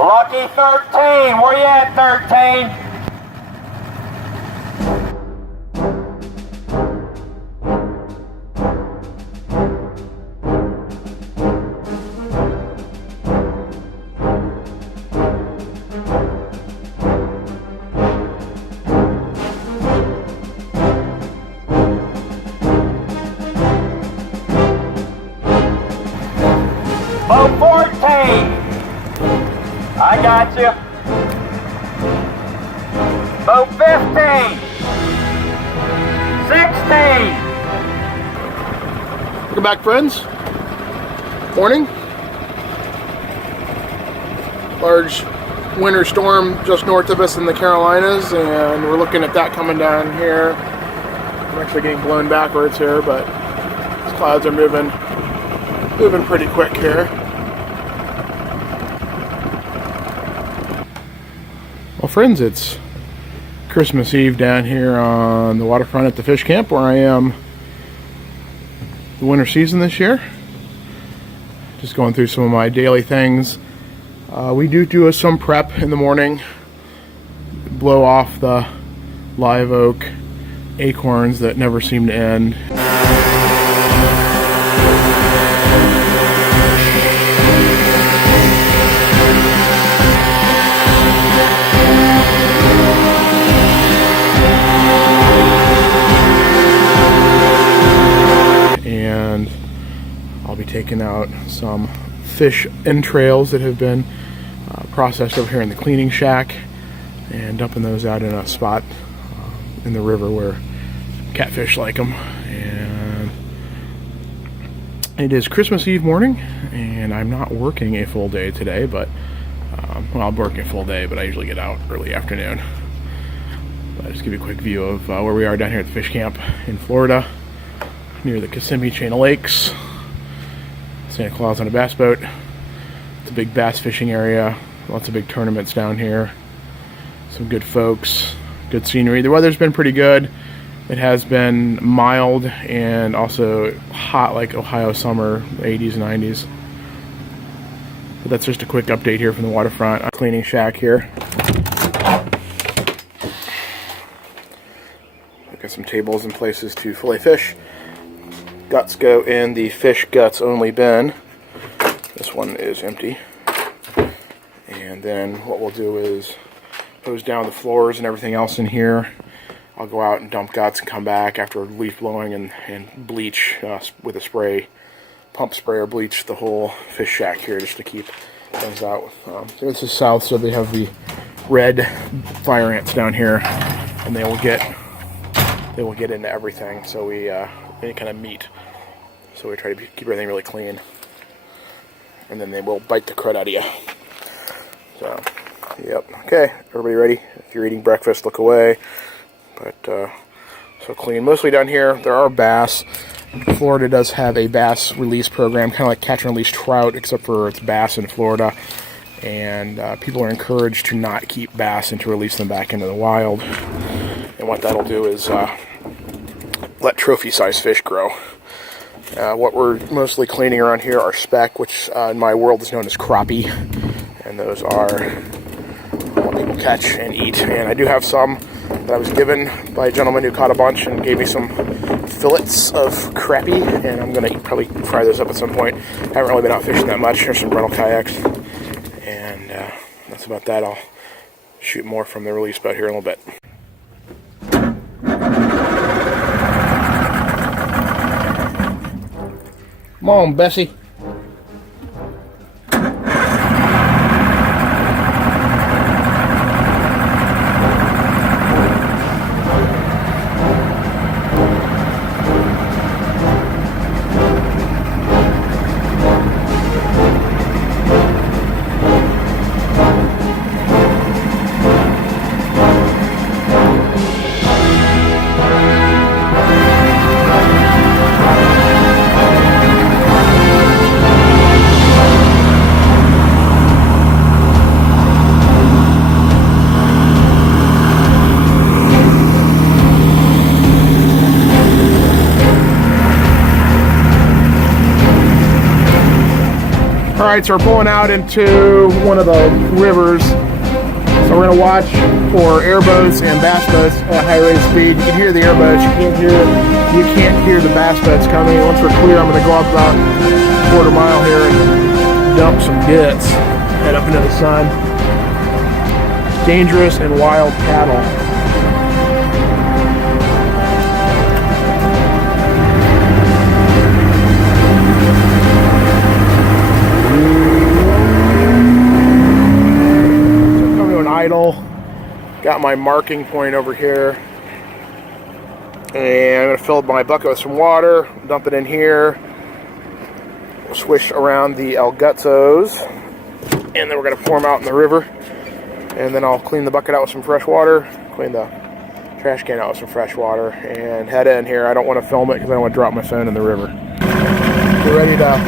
Lucky 13, where you at, 13? Boat 14. I got you. Boat 15. 16. Welcome back, friends. Morning. Large winter storm just north of us in the Carolinas, and we're looking at that coming down here. I'm actually getting blown backwards here, but these clouds are moving pretty quick here. Well, friends, it's Christmas Eve down here on the waterfront at the fish camp where I am the winter season this year. Just going through some of my daily things. We do some prep in the morning, blow off the live oak acorns that never seem to end. And I'll be taking out some fish entrails that have been processed over here in the cleaning shack and dumping those out in a spot in the river where catfish like them. And it is Christmas Eve morning, and I'm not working a full day today, but well, I'm working a full day, but I usually get out early afternoon. But I'll just give you a quick view of where we are down here at the fish camp in Florida, near the Kissimmee chain of lakes. Santa Claus on a bass boat. It's a big bass fishing area. Lots of big tournaments down here. Some good folks. Good scenery. The weather's been pretty good. It has been mild and also hot like Ohio summer, 80s and 90s. But that's just a quick update here from the waterfront. Cleaning shack here. Got some tables and places to fillet fish. Guts go in the fish guts only bin. This one is empty. And then what we'll do is hose down the floors and everything else in here. I'll go out and dump guts and come back after leaf blowing and bleach with a spray, pump spray or bleach the whole fish shack here just to keep things out. This is south, so they have the red fire ants down here, and they will get into everything. So we any kind of meat. So we try to keep everything really clean, and then they will bite the crud out of you. So, yep. Okay, everybody ready? If you're eating breakfast, look away. But so clean. Mostly down here, there are bass. Florida does have a bass release program, kind of like catch and release trout, except for it's bass in Florida. And people are encouraged to not keep bass and to release them back into the wild. And what that'll do is let trophy-sized fish grow. What we're mostly cleaning around here are speck, which in my world is known as crappie. And those are what people catch and eat. And I do have some that I was given by a gentleman who caught a bunch and gave me some fillets of crappie. And I'm going to probably fry those up at some point. I haven't really been out fishing that much. There's some rental kayaks. And that's about that. I'll shoot more from the release boat here in a little bit. Come on, Bessie. Alright, so we're pulling out into one of the rivers. So we're going to watch for airboats and bass boats at a high rate of speed. You can hear the airboats, you can't hear the bass boats coming. Once we're clear, I'm going to go up about a quarter mile here and dump some bits. Head up into the sun. Dangerous and wild cattle. Idle. Got my marking point over here, and I'm going to fill my bucket with some water, dump it in here. We'll swish around the Elgutzos, and then we're going to pour them out in the river, and then I'll clean the bucket out with some fresh water, clean the trash can out with some fresh water, and head in here. I don't want to film it because I don't want to drop my phone in the river. Get ready to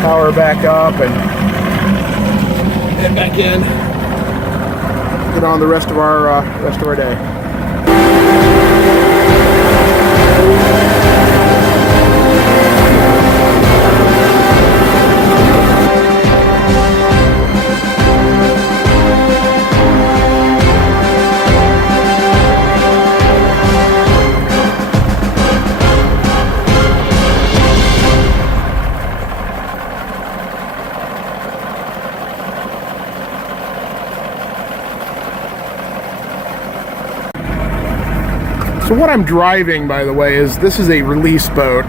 power back up and head back in. Get on the rest of our day. So what I'm driving, by the way, this is a release boat,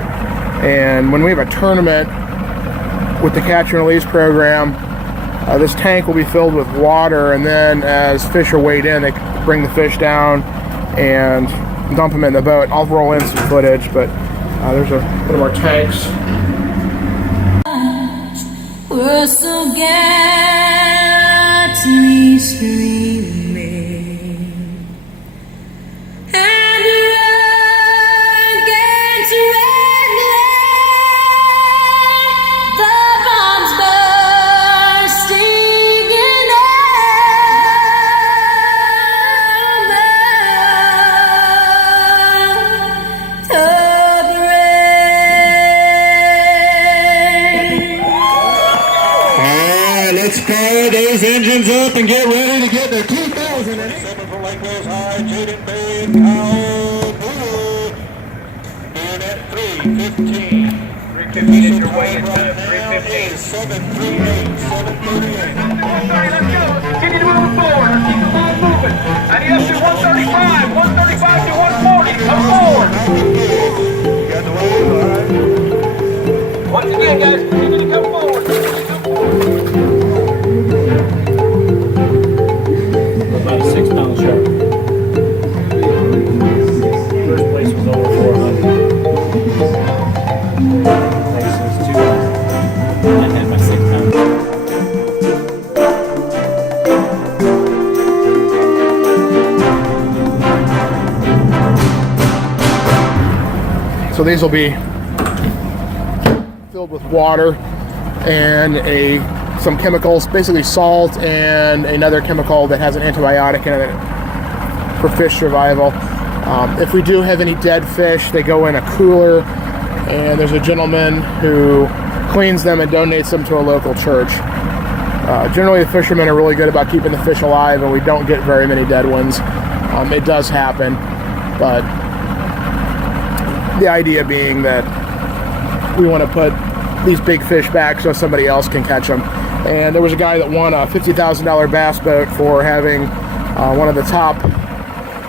and when we have a tournament with the catch and release program, this tank will be filled with water, and then as fish are weighed in, they bring the fish down and dump them in the boat. I'll roll in some footage, but there's a bit of our tanks. We're so gallantly streaming. Let's fire those engines up and get ready to get the 2007 from Lake Rose High, Jaden Bay and Kyle Moore. And at 3:15. 3:15 is your way into 3:15. 7:38, 7:38. Alright, let's go. Let's continue to move forward. Let's keep the line moving. And yes, to 135, 135 to 140. Come forward. You got the wave, all right? Once again, guys, continue to come forward. About a 6-pound shark. First place was over 400. Place was 200. I had my 6-pound. So these will be filled with water and some chemicals, basically salt and another chemical that has an antibiotic in it for fish survival. If we do have any dead fish, they go in a cooler, and there's a gentleman who cleans them and donates them to a local church. Generally, the fishermen are really good about keeping the fish alive, and we don't get very many dead ones. It does happen, but the idea being that we want to put these big fish back so somebody else can catch them. And there was a guy that won a $50,000 bass boat for having one of the top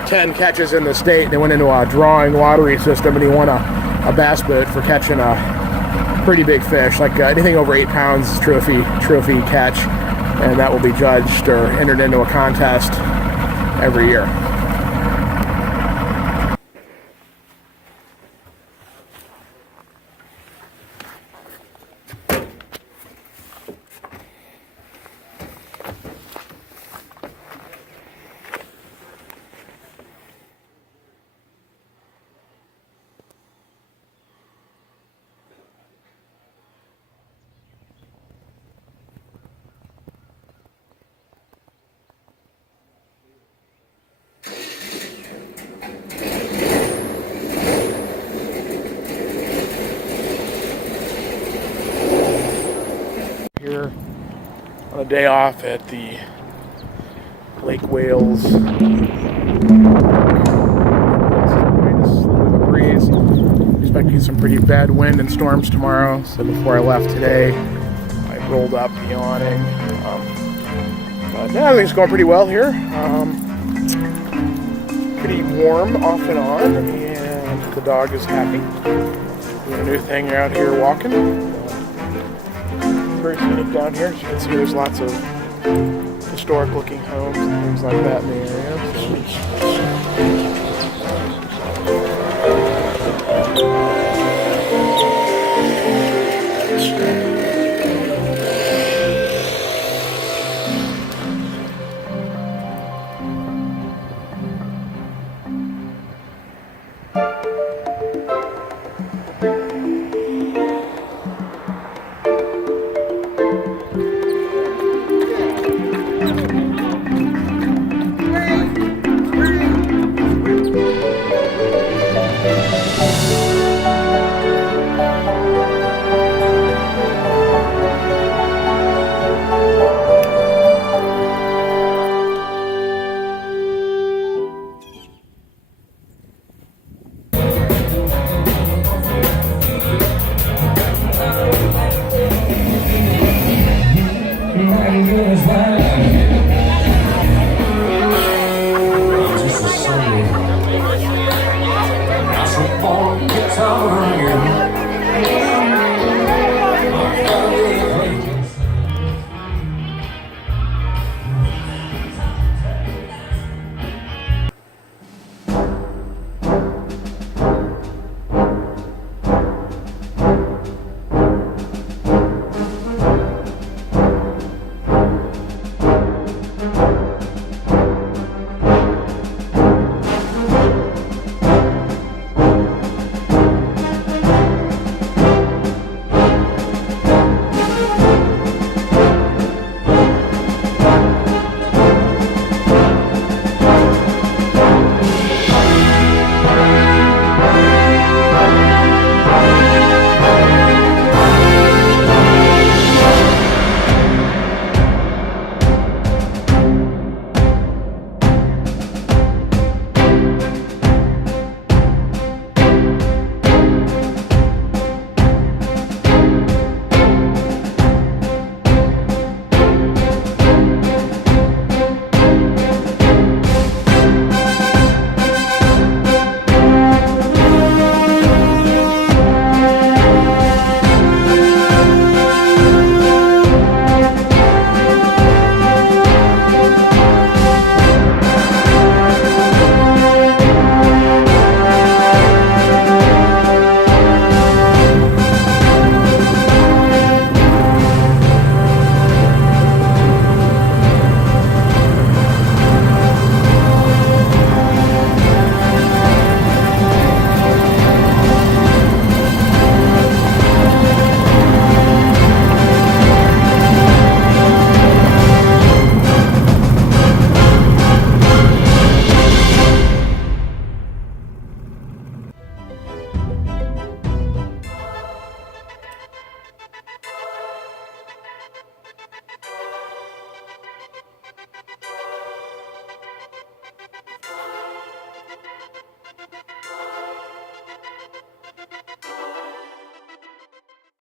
10 catches in the state. They went into a drawing lottery system, and he won a bass boat for catching a pretty big fish, like anything over 8 pounds is trophy catch, and that will be judged or entered into a contest every year. day off at the Lake Wales. With a breeze. Expecting some pretty bad wind and storms tomorrow. So before I left today, I rolled up the awning. But yeah, everything's going pretty well here. Pretty warm off and on, and the dog is happy. Doing a new thing out here walking. Very scenic down here. As you can see, there's lots of historic looking homes and things like that in the area. Nobody knows why.